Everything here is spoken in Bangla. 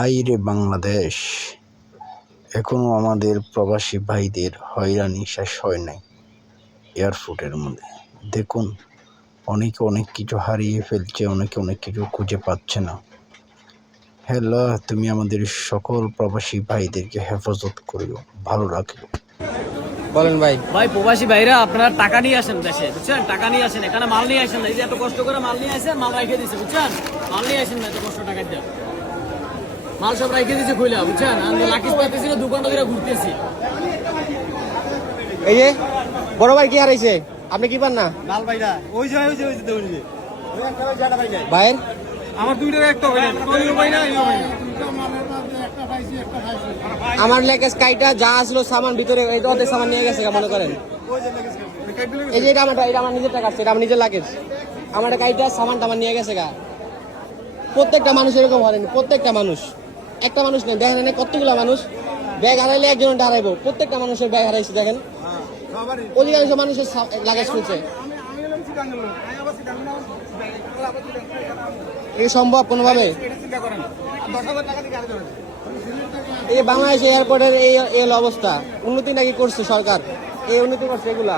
হাইরে বাংলাদেশ, এখনো আমাদের প্রবাসী ভাইদের হয়রানি শেষ হয় নাই। এয়ারপোর্টের মধ্যে দেখুন, অনেকে অনেক কিছু হারিয়ে ফেলছে, অনেকে অনেক কিছু খুঁজে পাচ্ছে না। হ্যালো, তুমি আমাদের সকল প্রবাসী ভাইদেরকে হেফাজত করিও, ভালো রাখিও। বলেন ভাই। ভাই প্রবাসী ভাইরা আপনারা টাকা নিয়ে আসেন দেশে, বুঝছেন? টাকা নিয়ে আসেন, এখানে মাল নিয়ে আসেন না। এই যে এত কষ্ট করে মাল নিয়ে আসেন, মাল রেখে দিচ্ছে, বুঝছেন? মাল নিয়ে আসেন না, এত কষ্ট টাকা দিয়ে মাল সব রেখে দিচ্ছে খুলে, বুঝছেন? আমি লাকিস পাইতেছি না, 2 ঘন্টা ধরে ঘুরতেছি। এই যে বড় ভাই কি হারাইছে, আপনি কি পান না? লাল ভাইরা ওই যে ভাইয়ের আমার দুইটার একটা ভাই না, ওইও ভাই না, এইও ভাই না। আমার লেগেস কাইটা যা আসলো সামান ভিতরে এই ওদের সামান নিয়ে গেছে মনে করেন। এই যে এটা আমার নিজের টাকা, এটা আমার নিজের লাগেজ। আমার কাইটা সামান টামান নিয়ে গেছে গা। প্রত্যেকটা মানুষ এরকম হয়নি, প্রত্যেকটা মানুষ, একটা মানুষ নেই। দেখেন কতগুলা মানুষ ব্যাগ হারাইলে একজনটা হারাইবো, প্রত্যেকটা মানুষের ব্যাগ হারাইছে। দেখেন অধিকাংশ মানুষের লাগেজ খুলছে। এই সম্ভব কোনোভাবে? এই বাংলাদেশ এয়ারপোর্টের এই অবস্থা। উন্নতি নাকি করছে সরকার, এই উন্নতি করছে এগুলা।